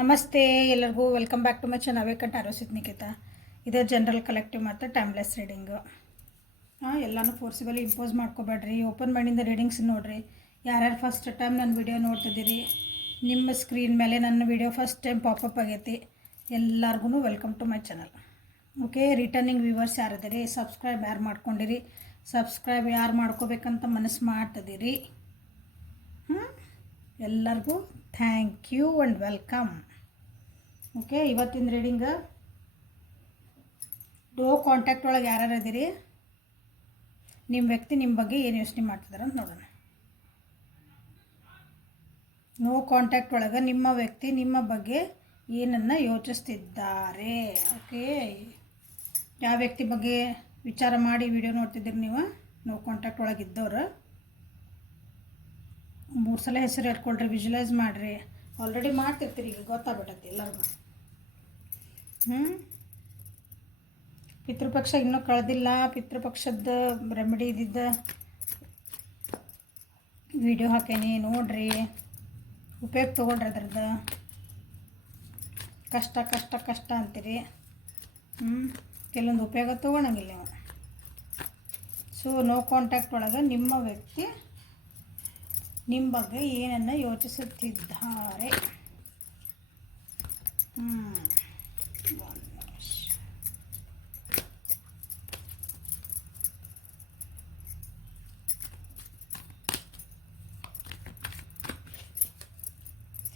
ನಮಸ್ತೆ ಎಲ್ಲರಿಗೂ welcome back to my channel ಅವೇಕಂಠ ಆರೋಸಿತ್ ನಿಖಿತ. ಇದು ಜನರಲ್ ಕಲೆಕ್ಟಿವ್ ಮತ್ತು ಟೈಮ್ಲೆಸ್ ರೀಡಿಂಗು. ಎಲ್ಲನೂ ಫೋರ್ಸಿಬಲಿ ಇಂಪೋಸ್ ಮಾಡ್ಕೋಬೇಡ್ರಿ. ಓಪನ್ ಮೈಂಡಿಂದ ರೀಡಿಂಗ್ಸ್ ನೋಡಿರಿ. ಯಾರ್ಯಾರು ಫಸ್ಟ್ ಟೈಮ್ ನನ್ನ ವಿಡಿಯೋ ನೋಡ್ತಿದ್ದೀರಿ, ನಿಮ್ಮ ಸ್ಕ್ರೀನ್ ಮೇಲೆ ನನ್ನ ವಿಡಿಯೋ ಫಸ್ಟ್ ಟೈಮ್ ಪಾಪಪ್ ಆಗೈತಿ, ಎಲ್ಲರಿಗೂ welcome to my channel. Okay, returning viewers ಯಾರಿದ್ದೀರಿ, ಸಬ್ಸ್ಕ್ರೈಬ್ ಯಾರು ಮಾಡ್ಕೊಂಡಿರಿ, ಸಬ್ಸ್ಕ್ರೈಬ್ ಯಾರು ಮಾಡ್ಕೋಬೇಕಂತ ಮನಸ್ಸು ಮಾಡ್ತಿದ್ದೀರಿ, ಎಲ್ಲರಿಗೂ thank you and welcome. Okay, ಇವತ್ತಿನ ರೀಡಿಂಗ್ ನೋ ಕಾಂಟ್ಯಾಕ್ಟ್ ಒಳಗೆ ಯಾರ್ಯಾರು ಇದ್ದೀರಿ, ನಿಮ್ಮ ವ್ಯಕ್ತಿ ನಿಮ್ಮ ಬಗ್ಗೆ ಏನು ಯೋಚನೆ ಮಾಡ್ತಿದ್ದಾರೆ ಅಂತ ನೋಡೋಣ. ನೋ ಕಾಂಟ್ಯಾಕ್ಟ್ ಒಳಗೆ ನಿಮ್ಮ ವ್ಯಕ್ತಿ ನಿಮ್ಮ ಬಗ್ಗೆ ಏನನ್ನು ಯೋಚಿಸ್ತಿದ್ದಾರೆ. ಓಕೆ, ಯಾವ ವ್ಯಕ್ತಿ ಬಗ್ಗೆ ವಿಚಾರ ಮಾಡಿ ವಿಡಿಯೋ ನೋಡ್ತಿದ್ದೀರಿ ನೀವು? ನೋ ಕಾಂಟ್ಯಾಕ್ಟ್ ಒಳಗೆ ಇದ್ದವ್ರು 3 ಸಲ ಹೆಸರು ಹೇಳ್ಕೊಳ್ರಿ, ವಿಜುವಲೈಸ್ ಮಾಡಿರಿ. ಆಲ್ರೆಡಿ ಮಾಡ್ತಿರ್ತೀರಿ, ಈಗ ಗೊತ್ತಾಗ್ಬಿಟ್ಟೈತಿ ಎಲ್ಲರಿಗೂ. ಪಿತೃಪಕ್ಷ ಇನ್ನೂ ಕಳೆದಿಲ್ಲ. ಪಿತೃಪಕ್ಷದ ರೆಮಿಡಿ ಇದ್ದಿದ್ದ ವಿಡಿಯೋ ಹಾಕೇನಿ, ನೋಡ್ರಿ, ಉಪಯೋಗ ತೊಗೊಳ್ರಿ. ಅದ್ರದ್ದು ಕಷ್ಟ ಕಷ್ಟ ಕಷ್ಟ ಅಂತೀರಿ, ಕೆಲವೊಂದು ಉಪಯೋಗ ತೊಗೊಳಂಗಿಲ್ಲ ನೀವು. ಸೊ ನೋ ಕಾಂಟ್ಯಾಕ್ಟ್ ಒಳಗೆ ನಿಮ್ಮ ವ್ಯಕ್ತಿ ನಿಮ್ಮ ಬಗ್ಗೆ ಏನನ್ನು ಯೋಚಿಸುತ್ತಿದ್ದಾರೆ.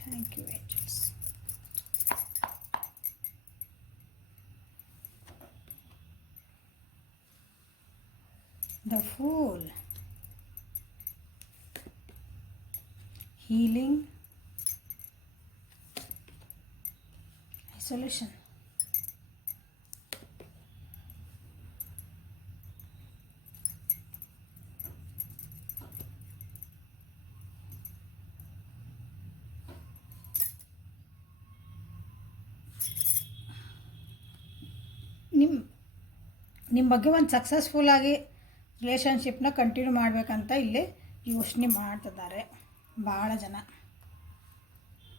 Thank you angels. The fool, healing, isolation. ನಿಮ್ಮ ಬಗ್ಗೆ ಒಂದು ಸಕ್ಸಸ್ಫುಲ್ ಆಗಿ ರಿಲೇಷನ್ಶಿಪ್ನ ಕಂಟಿನ್ಯೂ ಮಾಡಬೇಕಂತ ಇಲ್ಲಿ ಯೋಚನೆ ಮಾಡ್ತಿದ್ದಾರೆ ಭಾಳ ಜನ.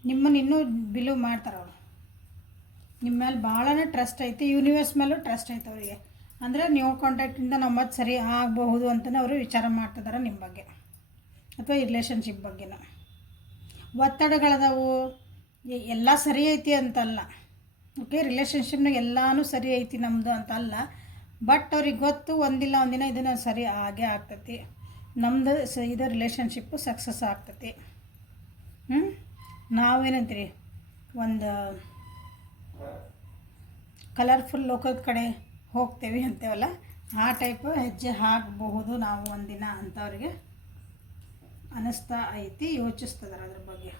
ನಿಮ್ಮನ್ನು ಇನ್ನೂ ಬಿಲೀವ್ ಮಾಡ್ತಾರೆ ಅವರು. ನಿಮ್ಮ ಮೇಲೆ ಭಾಳನೇ ಟ್ರಸ್ಟ್ ಐತಿ, ಯೂನಿವರ್ಸ್ ಮೇಲೂ ಟ್ರಸ್ಟ್ ಐತೆ ಅವರಿಗೆ. ಅಂದರೆ ನೀವು ಕಾಂಟ್ಯಾಕ್ಟಿಂದ ನಾವು ಮತ್ತೆ ಸರಿ ಆಗಬಹುದು ಅಂತಲೇ ಅವರು ವಿಚಾರ ಮಾಡ್ತಿದ್ದಾರೆ ನಿಮ್ಮ ಬಗ್ಗೆ ಅಥವಾ ಈ ರಿಲೇಷನ್ಶಿಪ್ ಬಗ್ಗೆನ. ಒತ್ತಡಗಳದಾವು, ಎಲ್ಲ ಸರಿ ಐತಿ ಅಂತಲ್ಲ. ಓಕೆ, ರಿಲೇಷನ್ಶಿಪ್ನಾಗ ಎಲ್ಲನೂ ಸರಿ ಐತಿ ನಮ್ಮದು ಅಂತ ಅಲ್ಲ. ಬಟ್ ಅವ್ರಿಗೆ ಗೊತ್ತು, ಒಂದಿಲ್ಲ ಒಂದಿನ ಇದನ್ನು ಸರಿ ಆಗೇ ಆಗ್ತೈತಿ, ನಮ್ಮದು ಇದು ರಿಲೇಷನ್ಶಿಪ್ಪು ಸಕ್ಸಸ್ ಆಗ್ತೈತಿ. ನಾವೇನಂತೀರಿ, ಒಂದು ಕಲರ್ಫುಲ್ ಲೋಕದ ಕಡೆ ಹೋಗ್ತೇವೆ ಅಂತೇವಲ್ಲ, ಆ ಟೈಪು ಹೆಜ್ಜೆ ಹಾಕಬಹುದು ನಾವು ಒಂದಿನ ಅಂತ ಅವ್ರಿಗೆ ಅನ್ನಿಸ್ತಾ ಐತಿ, ಯೋಚಿಸ್ತದಾರೆ ಅದ್ರ ಬಗ್ಗೆ.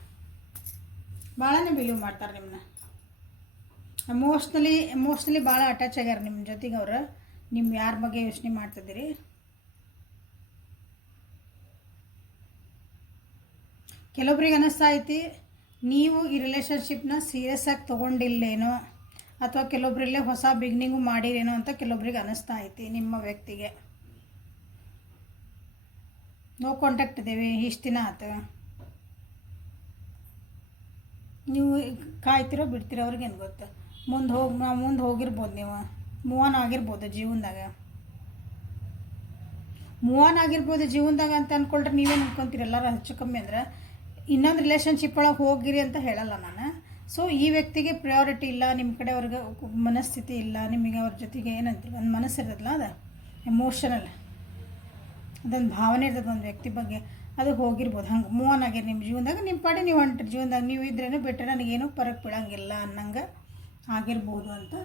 ಭಾಳನೇ ಬಿಲೀವ್ ಮಾಡ್ತಾರೆ ನಿಮ್ಮನ್ನ. ಎಮೋಷ್ನಲಿ ಭಾಳ ಅಟ್ಯಾಚ್ ಆಗ್ಯಾರ ನಿಮ್ಮ ಜೊತೆಗೆ ಅವರು. ನಿಮ್ಮ ಯಾರ ಬಗ್ಗೆ ಯೋಚನೆ ಮಾಡ್ತಿದ್ದೀರಿ? ಕೆಲವೊಬ್ರಿಗೆ ಅನ್ನಿಸ್ತಾ ಐತಿ ನೀವು ಈ ರಿಲೇಷನ್ಶಿಪ್ನ ಸೀರಿಯಸ್ ಆಗಿ ತೊಗೊಂಡಿಲ್ಲೇನೋ, ಅಥವಾ ಕೆಲವೊಬ್ಬರಲ್ಲೇ ಹೊಸ ಬಿಗ್ನಿಂಗು ಮಾಡಿರೇನೋ ಅಂತ ಕೆಲವೊಬ್ರಿಗೆ ಅನ್ನಿಸ್ತಾ ಐತಿ. ನಿಮ್ಮ ವ್ಯಕ್ತಿಗೆ ನೋ ಕಾಂಟ್ಯಾಕ್ಟ್ ಇದ್ದೇವೆ ಇಷ್ಟು ದಿನ ಆಯ್ತು, ನೀವು ಕಾಯ್ತಿರೋ ಬಿಡ್ತಿರೋ ಅವ್ರಿಗೇನು ಗೊತ್ತು. ಮುಂದೆ ಹೋಗಿರ್ಬೋದು, ನೀವು ಮೂವ್ ಆನ್ ಆಗಿರ್ಬೋದು ಜೀವನದಾಗ. ಮೂವ್ ಆನ್ ಆಗಿರ್ಬೋದು ಜೀವನದಾಗ ಅಂತ ಅಂದ್ಕೊಳ್ರಿ. ನೀವೇನು ಅನ್ಕೊತೀರಿ ಎಲ್ಲರೂ ಹೆಚ್ಚು ಕಮ್ಮಿ ಅಂದ್ರೆ ಇನ್ನೊಂದು ರಿಲೇಷನ್ಶಿಪ್ ಒಳಗೆ ಹೋಗಿರಿ ಅಂತ ಹೇಳಲ್ಲ ನಾನು. ಸೊ ಈ ವ್ಯಕ್ತಿಗೆ ಪ್ರಯಾರಿಟಿ ಇಲ್ಲ, ನಿಮ್ಮ ಕಡೆ ಅವ್ರಿಗೆ ಮನಸ್ಥಿತಿ ಇಲ್ಲ, ನಿಮಗೆ ಅವ್ರ ಜೊತೆಗೆ ಏನಂತೀವಿ ಒಂದು ಮನಸ್ಸು ಇರೋದಿಲ್ಲ, ಅದು ಎಮೋಷನಲ್, ಅದೊಂದು ಭಾವನೆ ಇರ್ತದೆ ಒಂದು ವ್ಯಕ್ತಿ ಬಗ್ಗೆ. ಅದು ಹೋಗಿರ್ಬೋದು. ಹಂಗೆ ಮೂವ್ ಆನ್ ಆಗಿರಿ ನಿಮ್ಮ ಜೀವನದಾಗ, ನಿಮ್ಮ ಪಾಡಿ ನೀವು ಹೊಂಟ್ರಿ ಜೀವನದಾಗ. ನೀವು ಇದ್ರೇನು ಬೆಟ್ರೆ ನನಗೇನು ಪರಕ್ ಬೀಳಂಗಿಲ್ಲ ಅನ್ನಂಗೆ ಆಗಿರ್ಬೋದು ಅಂತ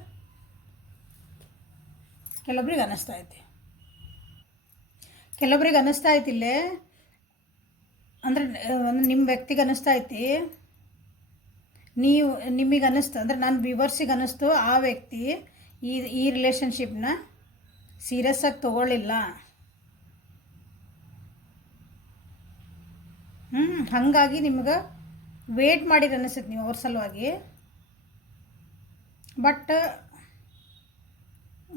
ಕೆಲವೊಬ್ರಿಗೆ ಅನ್ನಿಸ್ತಾ ಐತಿ. ಕೆಲವೊಬ್ರಿಗೆ ಅನ್ನಿಸ್ತಾ ಐತಿಲ್ಲೇ ಅಂದರೆ ನಿಮ್ಮ ವ್ಯಕ್ತಿಗೆ ಅನ್ನಿಸ್ತಾ ಐತಿ, ನಿಮಗೆ ಅನ್ನಿಸ್ತು ಅಂದರೆ ನನ್ನ ವ್ಯೂವರ್ಸಿಗೆ ಅನ್ನಿಸ್ತು ಆ ವ್ಯಕ್ತಿ ಈ ರಿಲೇಷನ್ಶಿಪ್ನ ಸೀರಿಯಸ್ ಆಗಿ ತೊಗೊಳ್ಳಿಲ್ಲ. ಹಾಗಾಗಿ ನಿಮ್ಗೆ ವೇಟ್ ಮಾಡಿರಿ ಅನ್ನಿಸುತ್ತೆ ನೀವು ಅವ್ರ ಸಲುವಾಗಿ. ಬಟ್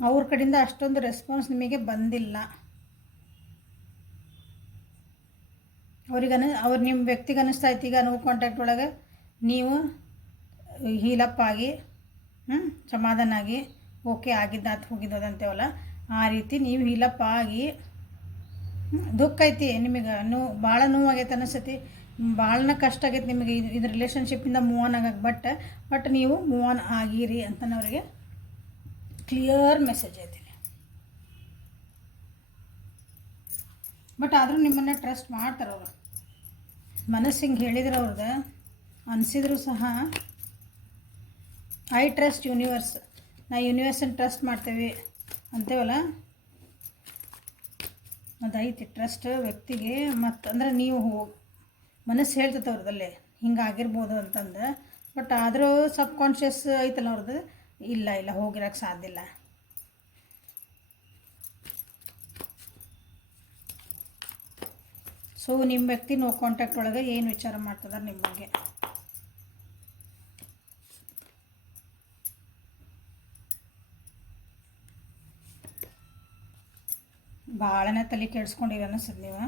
ಅವ್ರ ಕಡೆಯಿಂದ ಅಷ್ಟೊಂದು ರೆಸ್ಪಾನ್ಸ್ ನಿಮಗೆ ಬಂದಿಲ್ಲ. ಅವ್ರು ನಿಮ್ಮ ವ್ಯಕ್ತಿಗೆ ಅನ್ನಿಸ್ತೈತಿ ಈಗ ನೋ ಕಾಂಟ್ಯಾಕ್ಟ್ ಒಳಗೆ ನೀವು ಹೀಲಪ್ ಆಗಿ ಸಮಾಧಾನ ಆಗಿ ಓಕೆ ಆಗಿದ್ದಾತು ಹೋಗಿದ್ದದಂತೇವಲ್ಲ ಆ ರೀತಿ ನೀವು ಹೀಲಪ್ ಆಗಿ ದುಃಖ ಐತಿ ನಿಮಗೆ ಭಾಳ ನೋವಾಗೈತೆ ಅನಿಸ್ತೈತಿ, ಭಾಳನ ಕಷ್ಟ ಆಗೈತೆ ನಿಮಗೆ ಇದು ರಿಲೇಷನ್ಶಿಪ್ಪಿಂದ ಮೂವ್ ಆನ್ ಆಗಕ್ಕೆ. ಬಟ್ ನೀವು ಮೂವ್ ಆನ್ ಆಗಿರಿ ಅಂತ ಅವರಿಗೆ ಕ್ಲಿಯರ್ ಮೆಸೇಜ್ ಐತಿ. ಬಟ್ ಆದರೂ ನಿಮ್ಮನ್ನು ಟ್ರಸ್ಟ್ ಮಾಡ್ತಾರೆ ಅವರು. ಮನಸ್ಸು ಹಿಂಗೆ ಹೇಳಿದ್ರು ಅವ್ರದ್ದು ಅನಿಸಿದ್ರು ಸಹ ಐ ಟ್ರಸ್ಟ್ ಯೂನಿವರ್ಸ್, ನಾ ಯೂನಿವರ್ಸನ್ನು ಟ್ರಸ್ಟ್ ಮಾಡ್ತೇವೆ ಅಂತೇವಲ್ಲ, ಅದೈತಿ ಟ್ರಸ್ಟ್ ವ್ಯಕ್ತಿಗೆ. ಮತ್ತು ಅಂದ್ರೆ ನೀವು ಮನಸ್ಸು ಹೇಳ್ತೈತೆ ಅವ್ರದ್ದಲ್ಲೇ ಹಿಂಗಾಗಿರ್ಬೋದು ಅಂತಂದು. ಬಟ್ ಆದರೂ ಸಬ್ ಕಾನ್ಷಿಯಸ್ ಐತಲ್ಲ ಅವ್ರದ್ದು, ಇಲ್ಲ ಹೋಗಿರೋಕ್ಕೆ ಸಾಧ್ಯ ಇಲ್ಲ. ಸೊ ನಿಮ್ಮ ವ್ಯಕ್ತಿ ನೋ ಕಾಂಟ್ಯಾಕ್ಟ್ ಒಳಗೆ ಏನು ವಿಚಾರ ಮಾಡ್ತಿದ್ದಾರೆ ನಿಮ್ಮ ಬಗ್ಗೆ? ಭಾಳನೇ ತಲೆ ಕೆಡಿಸ್ಕೊಂಡಿರಿ ಅನ್ನಿಸ್ತದೆ ನೀವು.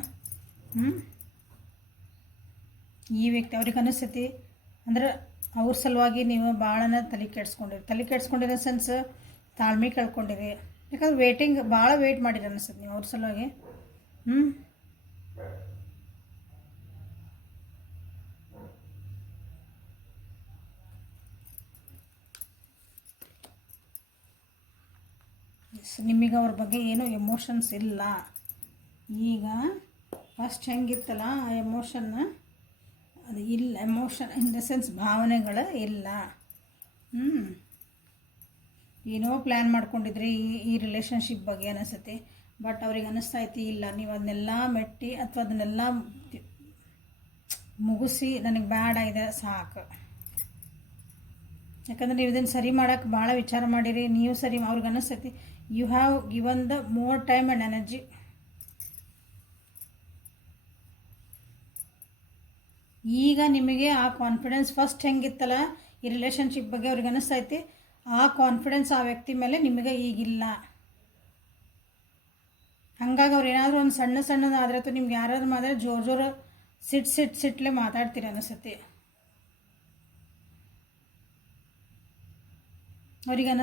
ಈ ವ್ಯಕ್ತಿ ಅವ್ರಿಗೆ ಅನಿಸ್ತೈತಿ ಅಂದ್ರೆ ಅವ್ರ ಸಲುವಾಗಿ ನೀವು ಭಾಳನೇ ತಲೆ ಕೆಡಿಸ್ಕೊಂಡಿರೋ ಸೆನ್ಸ್ ತಾಳ್ಮೆ ಕಳ್ಕೊಂಡಿರಿ. ಯಾಕಂದ್ರೆ ಭಾಳ ವೇಟ್ ಮಾಡಿರಿ ಅನ್ನಿಸ್ತದೆ ನೀವು ಅವ್ರ ಸಲುವಾಗಿ. ನಿಮಗೆ ಅವ್ರ ಬಗ್ಗೆ ಏನೂ ಎಮೋಷನ್ಸ್ ಇಲ್ಲ. ಈಗ ಫಸ್ಟ್ ಹೆಂಗಿತ್ತಲ್ಲ ಆ ಎಮೋಷನ್ನ ಅದು ಇಲ್ಲ. ಎಮೋಷನ್ ಇನ್ ದ ಸೆನ್ಸ್ ಭಾವನೆಗಳು ಇಲ್ಲ. ಏನೋ ಪ್ಲ್ಯಾನ್ ಮಾಡ್ಕೊಂಡಿದ್ರಿ ಈ ರಿಲೇಷನ್ಶಿಪ್ ಬಗ್ಗೆ ಅನಿಸ್ತೈತಿ. ಬಟ್ ಅವ್ರಿಗೆ ಅನ್ನಿಸ್ತೈತಿ ಇಲ್ಲ, ನೀವು ಅದನ್ನೆಲ್ಲ ಮೆಟ್ಟಿ ಅಥವಾ ಅದನ್ನೆಲ್ಲ ಮುಗಿಸಿ ನನಗೆ ಬ್ಯಾಡ ಇದೆ ಸಾಕು. ಯಾಕಂದ್ರೆ ನೀವು ಇದನ್ನು ಸರಿ ಮಾಡೋಕ್ಕೆ ಭಾಳ ವಿಚಾರ ಮಾಡಿರಿ. ನೀವು ಸರಿ ಅವ್ರಿಗೆ ಅನ್ನಿಸ್ತೈತಿ you have given the more time and energy. ಈಗ ನಿಮಗೆ ಆ ಕಾನ್ಫಿಡೆನ್ಸ್ ಫಸ್ಟ್ ಹೆಂಗಿತ್ತಲ್ಲ ಈ ರಿಲೇಷನ್ಶಿಪ್ ಬಗ್ಗೆ ಅವ್ರಿಗೆ ಅನ್ನಿಸ್ತೈತಿ, ಆ ಕಾನ್ಫಿಡೆನ್ಸ್ ಆ ವ್ಯಕ್ತಿ ಮೇಲೆ ನಿಮಗೆ ಈಗಿಲ್ಲ. ಹಾಗಾಗಿ ಅವ್ರು ಏನಾದರೂ ಒಂದು ಸಣ್ಣದಾದ್ರೆ ಅಥವಾ ನಿಮ್ಗೆ ಯಾರಾದ್ರೂ ಮಾಡಿದ್ರೆ ಜೋರು ಸಿಟ್ಲೆ ಮಾತಾಡ್ತೀರಿ ಅನ್ನಿಸ್ತೈತಿ. ಅವ್ರಿಗೆ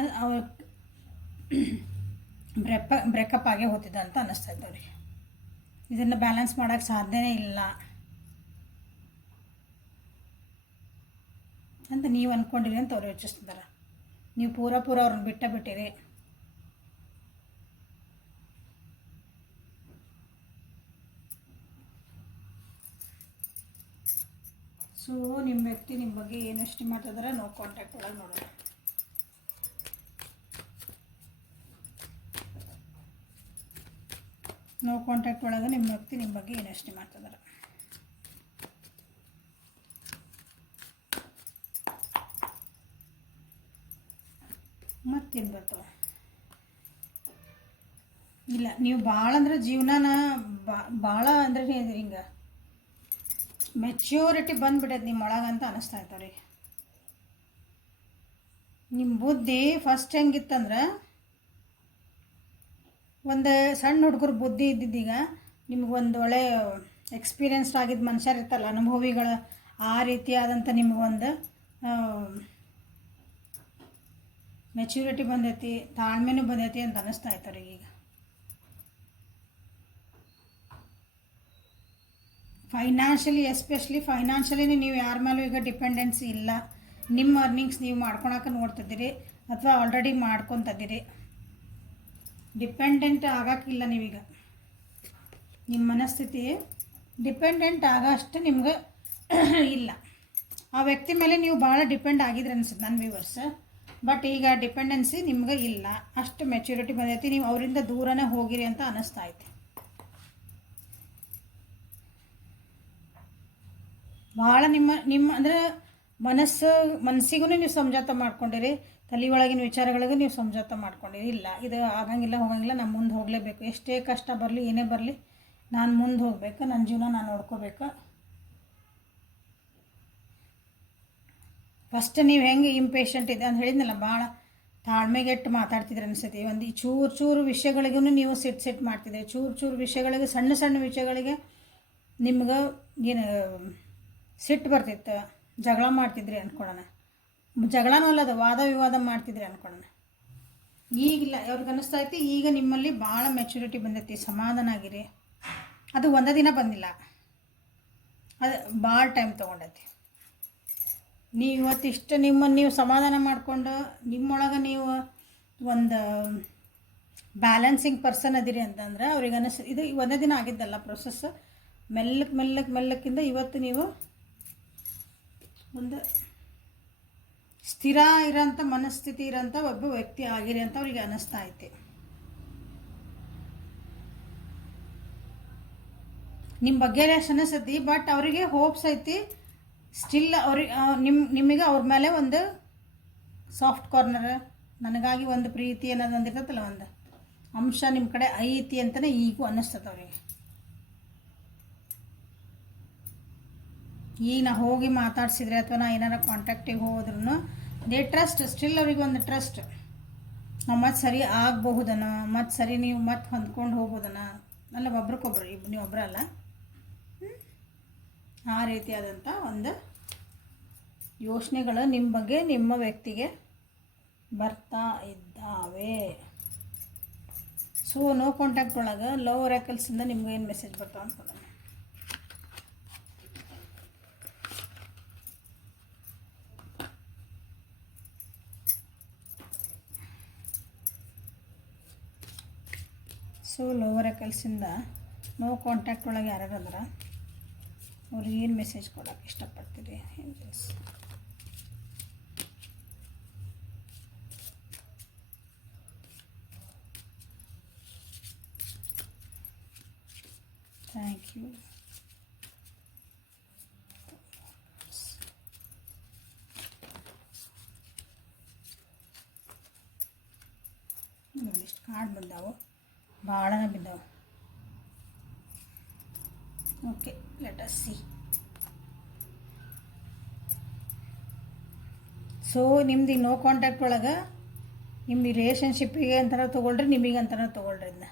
ಬ್ರೇಕಪ್ ಆಗೇ ಹೋಗ್ತಿದ್ದ ಅಂತ ಅನ್ನಿಸ್ತೈತೆ ಅವ್ರಿಗೆ. ಇದನ್ನು ಬ್ಯಾಲೆನ್ಸ್ ಮಾಡೋಕ್ಕೆ ಸಾಧ್ಯನೇ ಇಲ್ಲ ಅಂತ ನೀವು ಅಂದ್ಕೊಂಡಿರಿ ಅಂತ ಅವ್ರು ಯೋಚಿಸ್ತಿದ್ದಾರೆ. ನೀವು ಪೂರ ಅವ್ರನ್ನ ಬಿಟ್ಟಿರಿ. ಸೊ ನಿಮ್ಮ ವ್ಯಕ್ತಿ ನಿಮ್ಮ ಬಗ್ಗೆ ಏನು ಎಷ್ಟು ಮಾಡ್ತಿದ್ದಾರೆ ನೋ ಕಾಂಟ್ಯಾಕ್ಟ್ ಒಳಗೆ ನೋಡೋಣ. ನೋ ಕಾಂಟ್ಯಾಕ್ಟ್ ಒಳಗೆ ನಿಮ್ಮ ವ್ಯಕ್ತಿ ನಿಮ್ಮ ಬಗ್ಗೆ ಏನು ಯೋಚನೆ ಮಾಡ್ತಿದ್ದಾರೆ? ಮತ್ತೇನು ಬರ್ತಾವೆ? ಇಲ್ಲ, ನೀವು ಭಾಳ ಅಂದ್ರೆ ಜೀವನನ ಭಾಳ ಅಂದ್ರೆ ಹಿಂಗೆ ಮೆಚ್ಯೂರಿಟಿ ಬಂದುಬಿಟ್ಟೈತೆ ನಿಮ್ಮೊಳಗೆ ಅಂತ ಅನ್ನಿಸ್ತಾ ಇರ್ತಾರೆ. ನಿಮ್ಮ ಬುದ್ಧಿ ಫಸ್ಟ್ ಹೆಂಗಿತ್ತಂದ್ರೆ ಒಂದು ಸಣ್ಣ ಹುಡುಗರು ಬುದ್ಧಿ ಇದ್ದಿದ್ದೀಗ ನಿಮಗೊಂದು ಒಳ್ಳೆ ಎಕ್ಸ್ಪೀರಿಯನ್ಸ್ಡ್ ಆಗಿದ್ದ ಮನುಷ್ಯರು ಇರ್ತಲ್ಲ, ಅನುಭವಿಗಳು, ಆ ರೀತಿಯಾದಂಥ ನಿಮಗೊಂದು ಮೆಚ್ಯೂರಿಟಿ ಬಂದೈತಿ, ತಾಳ್ಮೆನೂ ಬಂದೈತಿ ಅಂತ ಅನ್ನಿಸ್ತಾ ಇರ್ತಾರೆ ಈಗ. ಫೈನಾನ್ಷಿಯಲಿ ಎಸ್ಪೆಷಲಿ ಫೈನಾನ್ಷಿಯಲಿ ನೀವು ಯಾರ ಮೇಲೂ ಈಗ ಡಿಪೆಂಡೆನ್ಸಿ ಇಲ್ಲ. ನಿಮ್ಮ ಅರ್ನಿಂಗ್ಸ್ ನೀವು ಮಾಡ್ಕೊಳಕ್ಕೆ ನೋಡ್ತಿದ್ದೀರಿ ಅಥವಾ ಆಲ್ರೆಡಿ ಮಾಡ್ಕೊತಿದ್ದೀರಿ. ಡಿಪೆಂಡೆಂಟ್ ಆಗೋಕ್ಕಿಲ್ಲ ನೀವೀಗ. ನಿಮ್ಮ ಮನಸ್ಥಿತಿ ಡಿಪೆಂಡೆಂಟ್ ಆಗೋಷ್ಟು ನಿಮ್ಗೆ ಇಲ್ಲ. ಆ ವ್ಯಕ್ತಿ ಮೇಲೆ ನೀವು ಭಾಳ ಡಿಪೆಂಡ್ ಆಗಿದ್ರೆ ಅನ್ಸುತ್ತೆ ನನ್ನ ವ್ಯೂವರ್ಸ್. ಬಟ್ ಈಗ ಡಿಪೆಂಡೆನ್ಸಿ ನಿಮ್ಗೆ ಇಲ್ಲ, ಅಷ್ಟು ಮೆಚ್ಯೂರಿಟಿ ಬಂದೈತಿ, ನೀವು ಅವರಿಂದ ದೂರನೇ ಹೋಗಿರಿ ಅಂತ ಅನ್ನಿಸ್ತಾ ಐತಿ. ಭಾಳ ನಿಮ್ಮ ಅಂದರೆ ಮನಸ್ಸಿಗೂ ನೀವು ಸಮಜಾತ ಮಾಡ್ಕೊಂಡಿರಿ, ತಲೆ ಒಳಗಿನ ವಿಚಾರಗಳಿಗೂ ನೀವು ಸಮಜಾತ ಮಾಡ್ಕೊಂಡಿರಿ. ಇಲ್ಲ, ಇದು ಆಗಂಗಿಲ್ಲ ಹೋಗಂಗಿಲ್ಲ, ನಾನು ಮುಂದೆ ಹೋಗಲೇಬೇಕು, ಎಷ್ಟೇ ಕಷ್ಟ ಬರಲಿ ಏನೇ ಬರಲಿ ನಾನು ಮುಂದೆ ಹೋಗ್ಬೇಕು, ನನ್ನ ಜೀವನ ನಾನು ನೋಡ್ಕೋಬೇಕು. ಫಸ್ಟ್ ನೀವು ಹೆಂಗೆ ಇಂಪೇಷಂಟ್ ಇದೆ ಅಂತ ಹೇಳಿದ್ನಲ್ಲ, ಭಾಳ ತಾಳ್ಮೆಗೆಟ್ಟು ಮಾತಾಡ್ತಿದ್ರೆ ಅನಿಸ್ತೈತಿ. ಒಂದು ಚೂರು ವಿಷಯಗಳಿಗೂ ನೀವು ಸಿಟ್ ಮಾಡ್ತಿದ್ದೆ, ಚೂರು ವಿಷಯಗಳಿಗೆ, ಸಣ್ಣ ವಿಷಯಗಳಿಗೆ ನಿಮ್ಗೆ ಏನು ಸಿಟ್ಟು ಬರ್ತಿತ್ತು, ಜಗಳ ಮಾಡ್ತಿದ್ರಿ ಅಂದ್ಕೊಳ್ಳೋಣ. ಜಗಳನೂ ಅಲ್ಲದ ವಾದ ವಿವಾದ ಮಾಡ್ತಿದ್ರಿ ಅಂದ್ಕೊಳ್ಳೋಣ. ಈಗಿಲ್ಲ, ಅವ್ರಿಗೆ ಅನ್ನಿಸ್ತಾ ಐತಿ ಈಗ ನಿಮ್ಮಲ್ಲಿ ಭಾಳ ಮೆಚುರಿಟಿ ಬಂದೈತಿ, ಸಮಾಧಾನ ಆಗಿರಿ. ಅದು ಒಂದೇ ದಿನ ಬಂದಿಲ್ಲ, ಅದು ಭಾಳ ಟೈಮ್ ತೊಗೊಂಡೈತಿ. ನೀವು ಇವತ್ತಿಷ್ಟು ನಿಮ್ಮನ್ನು ನೀವು ಸಮಾಧಾನ ಮಾಡಿಕೊಂಡು ನಿಮ್ಮೊಳಗೆ ನೀವು ಒಂದು ಬ್ಯಾಲೆನ್ಸಿಂಗ್ ಪರ್ಸನ್ ಅದಿರಿ ಅಂತಂದ್ರೆ ಅವ್ರಿಗೆ ಇದು ಒಂದೇ ದಿನ ಆಗಿದ್ದಲ್ಲ ಪ್ರೊಸೆಸ್. ಮೆಲ್ಲಕ್ಕಿಂದ ಇವತ್ತು ನೀವು ಒಂದು ಸ್ಥಿರ ಇರೋಂಥ ಮನಸ್ಥಿತಿ ಇರೋಂಥ ಒಬ್ಬ ವ್ಯಕ್ತಿ ಆಗಿರಿ ಅಂತ ಅವ್ರಿಗೆ ಅನ್ನಿಸ್ತಾ ಐತಿ. ನಿಮ್ಮ ಬಗ್ಗೆ ಅನಿಸತಿ, ಬಟ್ ಅವರಿಗೆ ಹೋಪ್ಸ್ ಐತಿ ಸ್ಟಿಲ್. ಅವ್ರಿಗೆ ನಿಮಗೆ ಅವ್ರ ಮೇಲೆ ಒಂದು ಸಾಫ್ಟ್ ಕಾರ್ನರ್, ನನಗಾಗಿ ಒಂದು ಪ್ರೀತಿ ಅನ್ನೋದು ಒಂದು ಇರ್ತೈತಲ್ಲ, ಒಂದು ಅಂಶ ನಿಮ್ಮ ಕಡೆ ಐತಿ ಅಂತಲೇ ಈಗೂ ಅನ್ನಿಸ್ತದೆ ಅವರಿಗೆ. ಈಗ ನಾ ಹೋಗಿ ಮಾತಾಡ್ಸಿದ್ರೆ ಅಥವಾ ನಾ ಏನಾರ ಕಾಂಟ್ಯಾಕ್ಟಿಗೆ ಹೋದ್ರೂ ದೇ ಟ್ರಸ್ಟ್, ಸ್ಟಿಲ್ ಅವ್ರಿಗೆ ಒಂದು ಟ್ರಸ್ಟ್. ನಾವು ಮತ್ತೆ ಸರಿ ಆಗಬಹುದನ, ಮತ್ತು ಸರಿ ನೀವು ಮತ್ತೆ ಹೊಂದ್ಕೊಂಡು ಹೋಗ್ಬೋದನ, ಅಲ್ಲ ಒಬ್ರಿಗೊಬ್ರು, ನೀವು ಒಬ್ಬರಲ್ಲ, ಆ ರೀತಿಯಾದಂಥ ಒಂದು ಯೋಚನೆಗಳು ನಿಮ್ಮ ಬಗ್ಗೆ ನಿಮ್ಮ ವ್ಯಕ್ತಿಗೆ ಬರ್ತಾ ಇದ್ದಾವೆ. ಸೊ ನೋ ಕಾಂಟ್ಯಾಕ್ಟ್ ಒಳಗೆ ಲವ್ ಒರಾಕಲ್ಸಿಂದ ನಿಮ್ಗೆ ಏನು ಮೆಸೇಜ್ ಬರ್ತಾವೆ ಅಂದ್ಕೊಳ್ಳೋಣ. ಸೊ ಲವ್ ಒರಾಕಲ್ಸಿಂದ ನೋ ಕಾಂಟ್ಯಾಕ್ಟ್ ಒಳಗೆ ಯಾರ್ಯಾರು ಅಂದ್ರೆ ಅವ್ರಿಗೆ ಏನು ಮೆಸೇಜ್ ಕೊಡೋಕ್ಕೆ ಇಷ್ಟಪಡ್ತೀರಿ? Angels, thank you. ಇಷ್ಟು ಕಾರ್ಡ್ ಬಂದಾವು, ಭಾಳನೇ ಬಿದ್ದಾವೆ. Okay, let us see. So ನಿಮ್ದು ಈ ನೋ ಕಾಂಟ್ಯಾಕ್ಟ್ ಒಳಗೆ ನಿಮ್ಮ ರಿಲೇಷನ್ಶಿಪ್ಪಿಗೆ ಅಂತಾನೆ ತೊಗೊಳ್ರಿ, ನಿಮಗೆ ಅಂತಾನೆ ತೊಗೊಳ್ರಿ ಇದನ್ನ.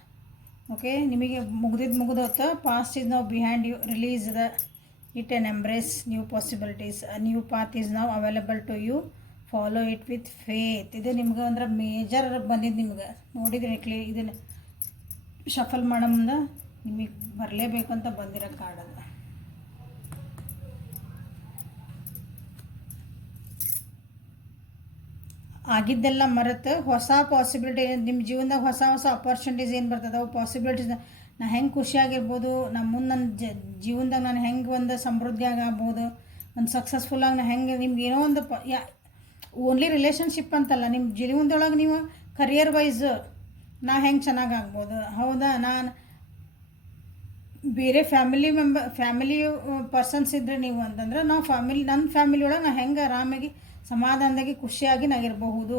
ಓಕೆ, ನಿಮಗೆ ಮುಗಿದೋತ್ತು. Past is now behind you, release the it and embrace new possibilities. New path is now available to you, follow it with faith. ಇದು ನಿಮ್ಗೆ ಅಂದ್ರೆ ಮೇಜರ್ ಬಂದಿದ್ದು. ನಿಮ್ಗೆ ನೋಡಿದ್ರಿ ಇದನ್ನು ಶಫಲ್ ಮಾಡೋ ಮುಂದೆ ನಿಮಗೆ ಬರಲೇಬೇಕು ಅಂತ ಬಂದಿರೋ ಕಾರ್ಡ್ ಅದ. ಆಗಿದ್ದೆಲ್ಲ ಮರೆತು ಹೊಸ ಪಾಸಿಬಿಲಿಟಿ ನಿಮ್ಮ ಜೀವನದಾಗ ಹೊಸ ಅಪರ್ಚುನಿಟೀಸ್ ಏನು ಬರ್ತದೆ, ಅವು ಪಾಸಿಬಿಲಿಟೀಸ್ ನಾ ಹೆಂಗೆ ಖುಷಿಯಾಗಿರ್ಬೋದು, ನಮ್ಮ ಮುಂದೆ ನನ್ನ ಜೀವನದಾಗ ನಾನು ಹೆಂಗೆ ಒಂದು ಸಮೃದ್ಧಿಯಾಗಿ ಆಗ್ಬೋದು, ಒಂದು ಸಕ್ಸಸ್ಫುಲ್ಲಾಗಿ ನಾ ಹೆಂಗೆ ನಿಮ್ಗೆ ಏನೋ ಒಂದು ಓನ್ಲಿ ರಿಲೇಷನ್ಶಿಪ್ ಅಂತಲ್ಲ, ನಿಮ್ಮ ಜೀವನದೊಳಗೆ ನೀವು ಕರಿಯರ್ ವೈಸ್ ನಾ ಹೆಂಗೆ ಚೆನ್ನಾಗಿ ಆಗ್ಬೋದು. ಹೌದಾ, ನಾನು ಬೇರೆ ಫ್ಯಾಮಿಲಿ ಪರ್ಸನ್ಸ್ ಇದ್ದರೆ ನೀವು ಅಂತಂದ್ರೆ ನಾವು ನನ್ನ ಫ್ಯಾಮಿಲಿ ಒಳಗೆ ನಾ ಹೆಂಗೆ ಆರಾಮಾಗಿ ಸಮಾಧಾನದಾಗಿ ಖುಷಿಯಾಗಿ ನಾಗಿರಬಹುದು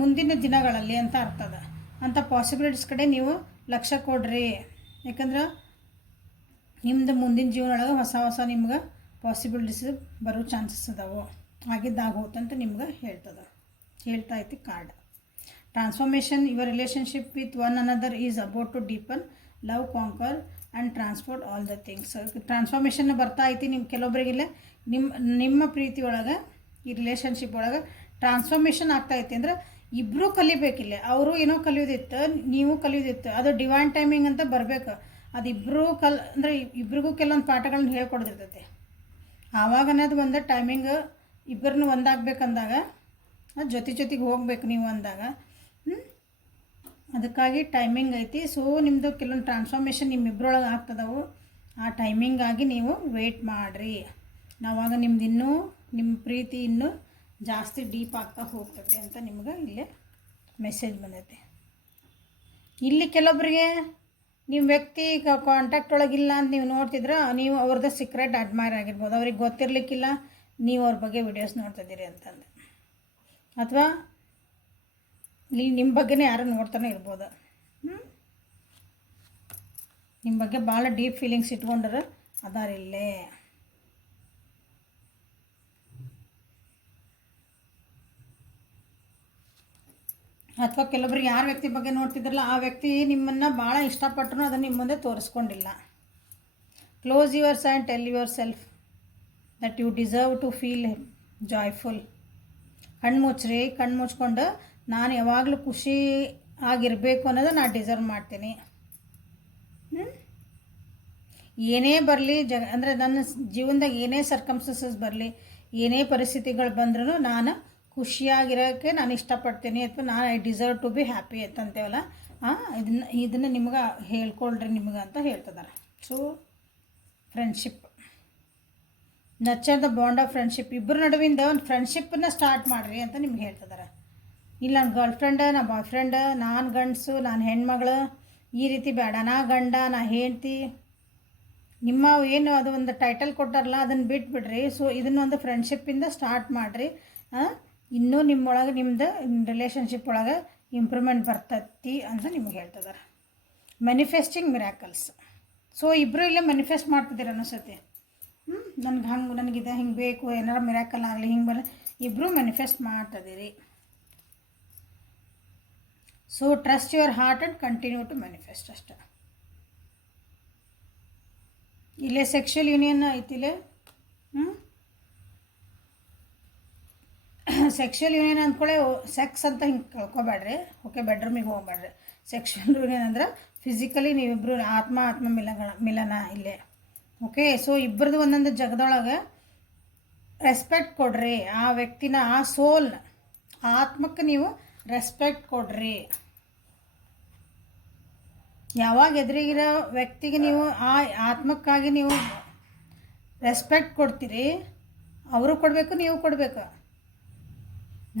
ಮುಂದಿನ ದಿನಗಳಲ್ಲಿ ಅಂತ ಅರ್ಥದ. ಅಂಥ ಪಾಸಿಬಿಲಿಟೀಸ್ ಕಡೆ ನೀವು ಲಕ್ಷ್ಯ ಕೊಡ್ರಿ. ಯಾಕಂದ್ರೆ ನಿಮ್ಮದು ಮುಂದಿನ ಜೀವನೊಳಗೆ ಹೊಸ ನಿಮ್ಗೆ ಪಾಸಿಬಿಲಿಟೀಸ್ ಬರೋ ಚಾನ್ಸಸ್ ಅದಾವೆ. ಆಗಿದ್ದಾಗೋತಂತ ನಿಮ್ಗೆ ಹೇಳ್ತಾ ಐತಿ card. Transformation your relationship with one another is about to deepen love, conquer and transport all the things. Transformation ಬರ್ತಾ ಐತಿ ನಿಮ್ಮ ಕೆಲವೊಬ್ಬರಿಗೆಲ್ಲ. ನಿಮ್ಮ ಪ್ರೀತಿ ಒಳಗೆ, ಈ ರಿಲೇಷನ್ಶಿಪ್ ಒಳಗೆ ಟ್ರಾನ್ಸ್ಫಾರ್ಮೇಷನ್ ಆಗ್ತಾಯಿತ್ತು ಅಂದರೆ ಇಬ್ಬರೂ ಕಲಿಬೇಕಿಲ್ಲ. ಅವರು ಏನೋ ಕಲಿಯೋದಿತ್ತು, ನೀವು ಕಲಿಯೋದಿತ್ತು, ಅದು ಡಿವೈನ್ ಟೈಮಿಂಗ್ ಅಂತ ಬರಬೇಕು. ಅದು ಅಂದರೆ ಇಬ್ರಿಗೂ ಕೆಲವೊಂದು ಪಾಠಗಳನ್ನ ಹೇಳ್ಕೊಡ್ದಿರ್ತೈತೆ. ಆವಾಗ ಅನ್ನೋದು ಒಂದು ಟೈಮಿಂಗ್ ಇಬ್ಬರನ್ನೂ ಒಂದಾಗಬೇಕಂದಾಗ ಅದು ಜೊತೆಗೆ ಹೋಗ್ಬೇಕು ನೀವು ಅಂದಾಗ. ಅದಕ್ಕಾಗಿ ಟೈಮಿಂಗ್ ಐತಿ. ಸೊ ನಿಮ್ಮದು ಕೆಲವೊಂದು ಟ್ರಾನ್ಸ್ಫಾರ್ಮೇಷನ್ ನಿಮ್ಮಿಬ್ಬರೊಳಗೆ ಆಗ್ತದವು. ಆ ಟೈಮಿಂಗಾಗಿ ನೀವು ವೆಯ್ಟ್ ಮಾಡಿರಿ. ನಾವಾಗ ನಿಮ್ದು ನಿಮ್ಮ ಪ್ರೀತಿ ಇನ್ನೂ ಜಾಸ್ತಿ ಡೀಪ್ ಆಗ್ತಾ ಹೋಗ್ತದೆ ಅಂತ ನಿಮ್ಗೆ ಇಲ್ಲೇ ಮೆಸೇಜ್ ಬಂದೈತೆ. ಇಲ್ಲಿ ಕೆಲವೊಬ್ಬರಿಗೆ ನಿಮ್ಮ ವ್ಯಕ್ತಿ ಕಾಂಟ್ಯಾಕ್ಟ್ ಒಳಗಿಲ್ಲ ಅಂತ ನೀವು ನೋಡ್ತಿದ್ರೆ ನೀವು ಅವ್ರದ್ದು ಸೀಕ್ರೆಟ್ ಅಡ್ಮೈರ್ ಆಗಿರ್ಬೋದು. ಅವ್ರಿಗೆ ಗೊತ್ತಿರಲಿಕ್ಕಿಲ್ಲ ನೀವು ಅವ್ರ ಬಗ್ಗೆ ವಿಡಿಯೋಸ್ ನೋಡ್ತಿದ್ದೀರಿ ಅಂತಂದು, ಅಥವಾ ನಿಮ್ಮ ಬಗ್ಗೆನೇ ಯಾರು ನೋಡ್ತಾನೆ ಇರ್ಬೋದು. ನಿಮ್ಮ ಬಗ್ಗೆ ಭಾಳ ಡೀಪ್ ಫೀಲಿಂಗ್ಸ್ ಇಟ್ಕೊಂಡ್ರೆ ಅದಾರಿಲ್ಲೇ. ಅಥವಾ ಕೆಲವೊಬ್ರಿಗೆ ಯಾರ ವ್ಯಕ್ತಿ ಬಗ್ಗೆ ನೋಡ್ತಿದ್ರಲ್ಲ ಆ ವ್ಯಕ್ತಿ ನಿಮ್ಮನ್ನು ಭಾಳ ಇಷ್ಟಪಟ್ಟರು ಅದನ್ನು ನಿಮ್ಮ ಮುಂದೆ ತೋರಿಸ್ಕೊಂಡಿಲ್ಲ. Close yours and tell yourself that you deserve to feel joyful. ಕಣ್ಣು ಮುಚ್ಚ್ರಿ, ಕಣ್ಣು ಮುಚ್ಕೊಂಡು ನಾನು ಯಾವಾಗಲೂ ಖುಷಿ ಆಗಿರಬೇಕು ಅನ್ನೋದು ನಾನು ಡಿಸರ್ವ್ ಮಾಡ್ತೀನಿ. ಏನೇ ಬರಲಿ ಅಂದರೆ ನನ್ನ ಜೀವನದಾಗ ಏನೇ ಸರ್ಕಮ್ಸ್ಟೆನ್ಸಸ್ ಬರಲಿ, ಏನೇ ಪರಿಸ್ಥಿತಿಗಳು ಬಂದ್ರೂ ನಾನು ಖುಷಿಯಾಗಿರೋಕ್ಕೆ ನಾನು ಇಷ್ಟಪಡ್ತೀನಿ, ಅಥವಾ ನಾನು I deserve to be happy ಅಂತಂತೇವಲ್ಲ, ಇದನ್ನು ನಿಮ್ಗೆ ಹೇಳ್ಕೊಳ್ರಿ ನಿಮ್ಗೆ ಅಂತ ಹೇಳ್ತಿದ್ದಾರೆ. So friendship, nurture the bond of friendship. ಇಬ್ಬರ ನಡುವಿಂದ ಒಂದು ಫ್ರೆಂಡ್ಶಿಪ್ಪನ್ನು ಸ್ಟಾರ್ಟ್ ಮಾಡಿರಿ ಅಂತ ನಿಮ್ಗೆ ಹೇಳ್ತಿದ್ದಾರೆ. ಇಲ್ಲ ನಾನು ಗರ್ಲ್ ಫ್ರೆಂಡ, ನಾ ಬಾಯ್ ಫ್ರೆಂಡ್, ನಾನು ಗಂಡಸು, ನಾನು ಹೆಣ್ಮಗಳು, ಈ ರೀತಿ ಬೇಡ, ನಾ ಗಂಡ, ನಾ ಹೆಂಡ್ತಿ, ನಿಮ್ಮ ಏನು ಅದು ಒಂದು ಟೈಟಲ್ ಕೊಟ್ಟಾರಲ್ಲ ಅದನ್ನು ಬಿಟ್ಬಿಡ್ರಿ. ಸೊ ಇದನ್ನೊಂದು ಫ್ರೆಂಡ್ಶಿಪ್ಪಿಂದ ಸ್ಟಾರ್ಟ್ ಮಾಡಿರಿ. ಇನ್ನೂ ನಿಮ್ಮೊಳಗೆ ನಿಮ್ಮದು ರಿಲೇಷನ್ಶಿಪ್ ಒಳಗೆ ಇಂಪ್ರೂವ್ಮೆಂಟ್ ಬರ್ತೈತಿ ಅಂತ ನಿಮ್ಗೆ ಹೇಳ್ತಿದ್ದಾರೆ. Manifesting miracles. ಸೊ ಇಬ್ಬರು ಇಲ್ಲೇ ಮ್ಯಾನಿಫೆಸ್ಟ್ ಮಾಡ್ತಿದ್ದೀರ ಅನಿಸುತ್ತೆ. ನನಗಿದೆ ಹಿಂಗೆ ಬೇಕು, ಏನಾರು ಮಿರಾಕಲ್ ಆಗಲಿ, ಹಿಂಗೆ ಬರಲಿ, ಇಬ್ಬರು ಮ್ಯಾನಿಫೆಸ್ಟ್ ಮಾಡ್ತಿದ್ದೀರಿ. So trust your heart and continue to manifest ಅಷ್ಟೆ. ಇಲ್ಲೇ ಸೆಕ್ಷುವಲ್ ಯೂನಿಯನ್ ಐತಿಲ್ಲೇ. ಸೆಕ್ಷುವಲ್ ಯೂನಿಯನ್ ಅಂದ್ಕೊಳ್ಳೆ ಸೆಕ್ಸ್ ಅಂತ ಹಿಂಗೆ ಕಳ್ಕೊಬೇಡ್ರಿ. ಓಕೆ, ಬೆಡ್ರೂಮಿಗೆ ಹೋಗ್ಬೇಡ್ರಿ. ಸೆಕ್ಷುವಲ್ ಯೂನಿಯನ್ ಅಂದ್ರೆ ಫಿಸಿಕಲಿ ನೀವಿಬ್ಬರು ಆತ್ಮ ಮಿಲನ ಇಲ್ಲೇ. ಓಕೆ, ಸೊ ಇಬ್ಬರದು ಒಂದೊಂದು ಜಗದೊಳಗೆ ರೆಸ್ಪೆಕ್ಟ್ ಕೊಡ್ರಿ. ಆ ವ್ಯಕ್ತಿನ, ಆ ಸೋಲ್ನ, ಆತ್ಮಕ್ಕೆ ನೀವು ರೆಸ್ಪೆಕ್ಟ್ ಕೊಡ್ರಿ. ಯಾವಾಗ ಎದುರಿಗಿರೋ ವ್ಯಕ್ತಿಗೆ ನೀವು ಆ ಆತ್ಮಕ್ಕಾಗಿ ನೀವು ರೆಸ್ಪೆಕ್ಟ್ ಕೊಡ್ತೀರಿ, ಅವರು ಕೊಡಬೇಕು, ನೀವು ಕೊಡಬೇಕು.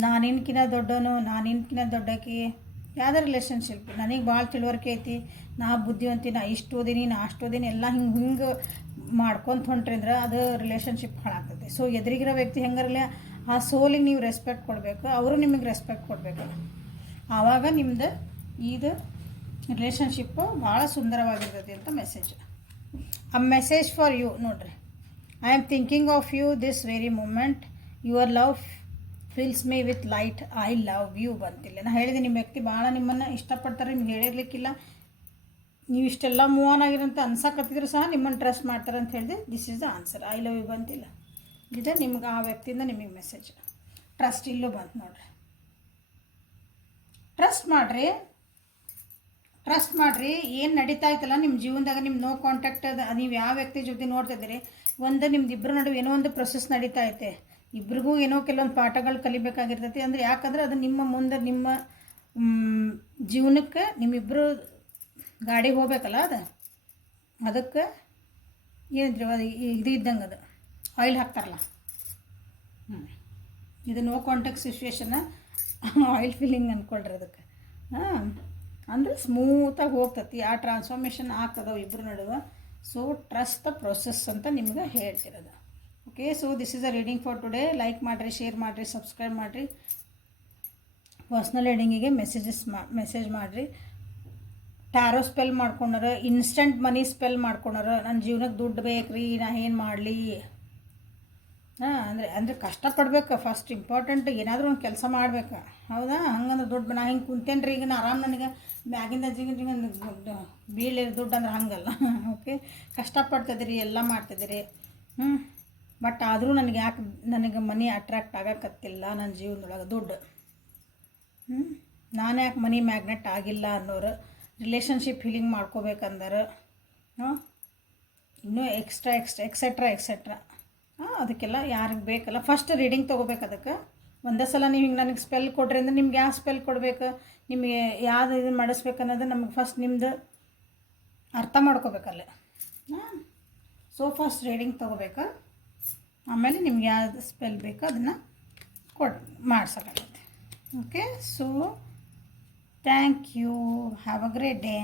ನಾನಿನ್ಕಿನ ದೊಡ್ಡವನು, ನಾನಿನ್ಕಿನ ದೊಡ್ಡಕಿ, ಯಾವುದೇ ರಿಲೇಷನ್ಶಿಪ್ ನನಗೆ ಭಾಳ ತಿಳುವಳಿಕೆ ಐತಿ, ನಾ ಬುದ್ಧಿವಂತಿ, ನಾ ಇಷ್ಟು ಓದೀನಿ, ನಾ ಅಷ್ಟು ಓದೀನಿ, ಎಲ್ಲ ಹಿಂಗೆ ಮಾಡ್ಕೊತ ಹೊಂಟ್ರಿ ಅಂದ್ರೆ ಅದು ರಿಲೇಷನ್ಶಿಪ್ ಹಾಳಾಗ್ತೈತಿ. ಸೊ ಎದುರಿಗಿರೋ ವ್ಯಕ್ತಿ ಹೆಂಗಾರಲ್ಲ ಆ ಸೋಲಿಗೆ ನೀವು ರೆಸ್ಪೆಕ್ಟ್ ಕೊಡಬೇಕು, ಅವರು ನಿಮಗೆ ರೆಸ್ಪೆಕ್ಟ್ ಕೊಡಬೇಕು. ಆವಾಗ ನಿಮ್ಮದು ಇದು ರಿಲೇಷನ್ಶಿಪ್ಪು ಭಾಳ ಸುಂದರವಾಗಿರ್ತೈತಿ ಅಂತ ಮೆಸೇಜ್. ಆ ಮೆಸೇಜ್ ಫಾರ್ ಯು ನೋಡ್ರಿ. I am thinking of you this very moment, your love fills me with light, I love you ಬಂತಿಲ್ಲ. ನಾನು ಹೇಳಿದೆ ನಿಮ್ಮ ವ್ಯಕ್ತಿ ಭಾಳ ನಿಮ್ಮನ್ನು ಇಷ್ಟಪಡ್ತಾರೆ, ನಿಮ್ಗೆ ಹೇಳಿರ್ಲಿಕ್ಕಿಲ್ಲ, ನೀವು ಇಷ್ಟೆಲ್ಲ ಮೂವ್ ಆನ್ ಆಗಿರಂತ ಅನ್ಸಕತ್ತಿದ್ರು ಸಹ ನಿಮ್ಮನ್ನು ಟ್ರಸ್ಟ್ ಮಾಡ್ತಾರೆ ಅಂತ ಹೇಳಿದೆ. This is the answer. I love you ಬಂತಿಲ್ಲ, ಇದು ನಿಮ್ಗೆ ಆ ವ್ಯಕ್ತಿಯಿಂದ ನಿಮಗೆ ಮೆಸೇಜ್. ಟ್ರಸ್ಟ್ ಇಲ್ಲೂ ಬಂತು ನೋಡ್ರಿ. ಟ್ರಸ್ಟ್ ಮಾಡಿರಿ. ಏನು ನಡೀತಾ ಇತ್ತಲ್ಲ ನಿಮ್ಮ ಜೀವನದಾಗ, ನಿಮ್ಮ ನೋ ಕಾಂಟ್ಯಾಕ್ಟ್ ನೀವು ಯಾವ ವ್ಯಕ್ತಿ ಜೊತೆ ನೋಡ್ತಿದ್ದೀರಿ, ಒಂದು ನಿಮ್ದು ಇಬ್ಬರ ನಡುವೆ ಏನೋ ಒಂದು ಪ್ರೊಸೆಸ್ ನಡೀತಾ ಐತೆ, ಇಬ್ರಿಗೂ ಏನೋ ಕೆಲವೊಂದು ಪಾಠಗಳು ಕಲಿಬೇಕಾಗಿರ್ತೈತಿ. ಅಂದರೆ ಯಾಕಂದ್ರೆ ಅದು ನಿಮ್ಮ ಮುಂದೆ ನಿಮ್ಮ ಜೀವನಕ್ಕೆ ನಿಮ್ಮಿಬ್ಬರು ಗಾಡಿ ಹೋಗ್ಬೇಕಲ್ಲ, ಅದಕ್ಕೆ ಏನಿದ್ರಿ ಅದು ಇದು ಇದ್ದಂಗೆ, ಅದು ಆಯಿಲ್ ಹಾಕ್ತಾರಲ್ಲ, ಇದು ನೋ ಕಾಂಟ್ಯಾಕ್ಟ್ ಸಿಚುವೇಶನ್ನ ಆಯಿಲ್ ಫಿಲ್ಲಿಂಗ್ ಅಂದ್ಕೊಳ್ರಿ ಅದಕ್ಕೆ. ಅಂದರೆ ಸ್ಮೂತಾಗಿ ಹೋಗ್ತತಿ, ಆ ಟ್ರಾನ್ಸ್ಫಾರ್ಮೇಷನ್ ಆಗ್ತದವು ಇಬ್ಬರು ನಡುವೆ. ಸೊ ಟ್ರಸ್ಟ್ ದ ಪ್ರೊಸೆಸ್ ಅಂತ ನಿಮ್ಗೆ ಹೇಳ್ತಿರೋದು. Okay, so this is a reading for today. Like ಮಾಡಿರಿ, ಶೇರ್ ಮಾಡಿರಿ, ಸಬ್ಸ್ಕ್ರೈಬ್ ಮಾಡಿರಿ. ಪರ್ಸ್ನಲ್ ರೀಡಿಂಗಿಗೆ ಮೆಸೇಜ್ ಮಾಡಿರಿ. ಟ್ಯಾರೋ ಸ್ಪೆಲ್ ಮಾಡ್ಕೊಂಡಾರ, ಇನ್ಸ್ಟೆಂಟ್ ಮನಿ ಸ್ಪೆಲ್ ಮಾಡ್ಕೊಂಡಾರ, ನನ್ನ ಜೀವನಕ್ಕೆ ದುಡ್ಡು ಬೇಕ್ರಿ, ನಾ ಏನು ಮಾಡಲಿ, ಅಂದರೆ ಕಷ್ಟಪಡ್ಬೇಕು. ಫಸ್ಟ್ ಇಂಪಾರ್ಟೆಂಟ್ ಏನಾದರೂ ಒಂದು ಕೆಲಸ ಮಾಡ್ಬೇಕು, ಹೌದಾ? ಹಂಗಂದ್ರೆ ದುಡ್ಡು ನಾ ಹಿಂಗೆ ಕುಂತೇನ್ರಿ, ಈಗ ನಾ ಆರಾಮ್ ನನಗೆ ಮ್ಯಾಗಿಂದ ದುಡ್ಡು ಬೀಳಿ ದುಡ್ಡು ಅಂದ್ರೆ ಹಂಗಲ್ಲ. ಓಕೆ, ಕಷ್ಟಪಡ್ತಿದ್ದೀರಿ, ಎಲ್ಲ ಮಾಡ್ತಿದ್ದೀರಿ, ಬಟ್ ಆದರೂ ನನಗೆ ಮನಿ ಅಟ್ರಾಕ್ಟ್ ಆಗಕತ್ತಿಲ್ಲ ನನ್ನ ಜೀವನದೊಳಗೆ ದುಡ್ಡು. ನಾನು ಯಾಕೆ ಮನಿ ಮ್ಯಾಗ್ನೆಟ್ ಆಗಿಲ್ಲ ಅನ್ನೋರು, ರಿಲೇಷನ್ಶಿಪ್ ಹೀಲಿಂಗ್ ಮಾಡ್ಕೋಬೇಕಂದ್ರೆ ಇನ್ನೂ ಎಕ್ಸೆಟ್ರಾ ಅದಕ್ಕೆಲ್ಲ ಯಾರಿಗೆ ಬೇಕಲ್ಲ ಫಸ್ಟ್ ರೀಡಿಂಗ್ ತೊಗೋಬೇಕು. ಅದಕ್ಕೆ ಒಂದೇ ಸಲ ನೀವು ಹಿಂಗೆ ನನಗೆ ಸ್ಪೆಲ್ ಕೊಡ್ರಿ ಅಂದರೆ ನಿಮ್ಗೆ ಯಾವ ಸ್ಪೆಲ್ ಕೊಡಬೇಕು, ನಿಮಗೆ ಯಾವುದು ಇದು ಮಾಡಿಸ್ಬೇಕು ಅನ್ನೋದು ನಮಗೆ ಫಸ್ಟ್ ನಿಮ್ಮದು ಅರ್ಥ ಮಾಡ್ಕೋಬೇಕಲ್ಲೇ. ಸೊ ಫಸ್ಟ್ ರೀಡಿಂಗ್ ತೊಗೋಬೇಕು, ಆಮೇಲೆ ನಿಮ್ಗೆ ಯಾವ್ದು ಸ್ಪೆಲ್ ಬೇಕೋ ಅದನ್ನು ಮಾಡ್ಸೋಕ್ಕಾಗತ್ತೆ. Okay, so thank you, have a great day.